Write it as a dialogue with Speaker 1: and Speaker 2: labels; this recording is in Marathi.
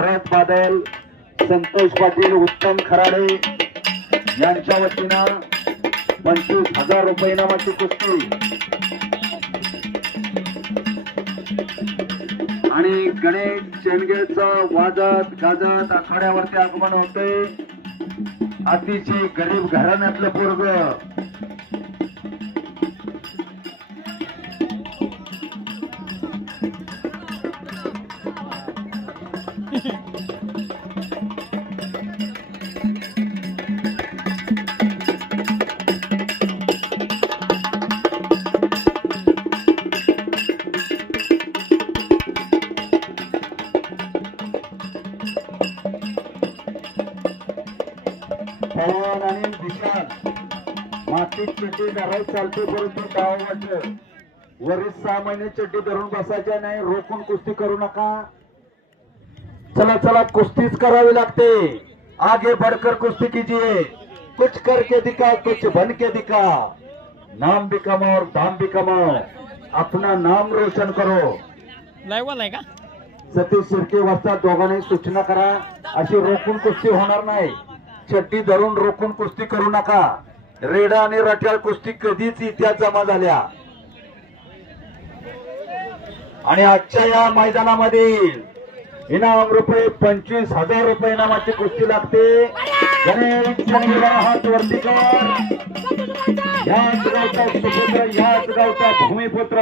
Speaker 1: भरत बादल संतोष पाटील उत्तम खराडे यांच्या वतीनं पंचवीस हजार रुपये इनामाची कुस्ती. आणि गणेश शेंडगेचं वाजत गाजत आखाड्यावरती आगमन होते अतिशय गरीब घराण्यातलं पोरग. पवन आणि विशाल मातीत चड्डी धरायला चालते परंतु डाव वाटत वरील सहा महिने चड्डी धरून बसायच्या नाही रोखून कुस्ती करू नका. चला चला कुस्तीच करावी लागते. आगे बढ़कर कुस्ती कीजिए. कुछ करके दिखा कुछ बन के दिखा. नाम भी कमाओ और दाम भी कमाओ. अपना नाम रोशन करो.
Speaker 2: आलाय का?
Speaker 1: सतीश शिर्के वाजता दोघांनी सूचना करा. अशी रोखून कुस्ती होणार नाही. चड्डी धरून रोखून कुस्ती करू नका. रेडा आणि रट्याळ कुस्ती कधीच इतिहास जमा झाल्या. आणि आजच्या या मैदानामध्ये इनाम रुपये पंचवीस हजार रुपये इनामाची कुस्ती लागते. गणेश चंद्र हात वरती कर. याच गावचा सुपुत्र याच गावचा भूमिपुत्र.